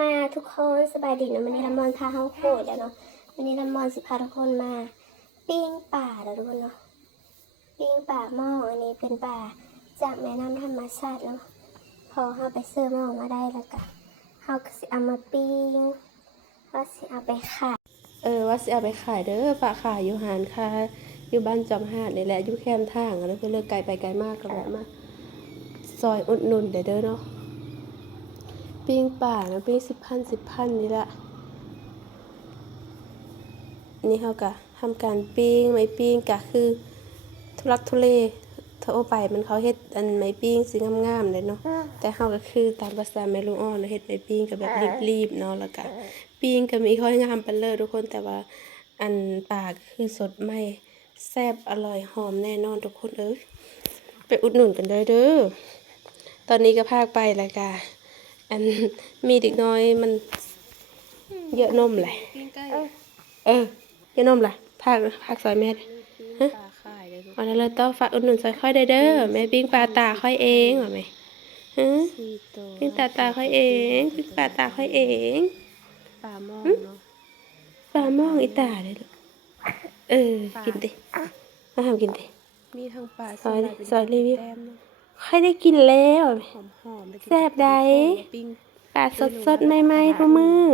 มาทุกคนสบายดีเนาะวันนี้ละมอนพาเฮาโคดแล้วเนาะวันนี้ละมอนสิพาทุกคนมาปิ้งป่าแล้วทุกคนเนาะปิ้งป่าหม้ออันนี้เป็นป่าจากแม่น้ำธรรมชาติเนาะพอเฮาไปซื้อหม้อมาได้แล้วก็เฮาก็สิเอามาปิ้งว่าสิเอาไปขายว่าสิเอาไปขายเด้อฝากขายอยู่หานค่ะอยู่บ้านจอมหาดนี่แหละอยู่แคมทางแล้วเพิ่นเลิกไกลไปไกลมากก็แวะมาซอยอุดหนุนเด้อเนาะปิ้งป่านะปิ้ง10,000นี่ละนี่เฮาก็ทำการปิ้งไม้ปิ้งก็คือทุลักทุเลทั่วไปมันเขาเฮ็ดอันไม้ปิ้งสิงามๆเลยเนาะแต่เฮาก็คือตามภาษาแม่ลุงอ้อเฮ็ดไม้ปิ้งก็แบบรีบๆเนาะแล้วก็ปิ้งก็มีค่อยงามปานเลิศทุกคนแต่ว่าอันปลาก็คือสดใหม่แซ่บอร่อยหอมแน่นอนทุกคนไปอุดหนุนกันเด้อตอนนี้ก็พาไปแล้วก็อันมีเด็กน้อยมันเยอะนมแหละเยอะนมแหละพากซอยแม่ฮะวันนั้นเลยต้องฝากอุดหนุนซอยค่อยเด้อแม่ปิ้งปลาตาค่อยเองเหรอแม่ฮะปิ้งตาค่อยเองปิ้งปลาตาค่อยเองปลามองเนาะปลามองอีตาเลยลูกกินดิมาทำกินดิมีทั้งปลาซอยรีวิวค่อยได้กินแล้วหอมแซ่บใดปลาสดๆใหม่ๆทุกมื้อ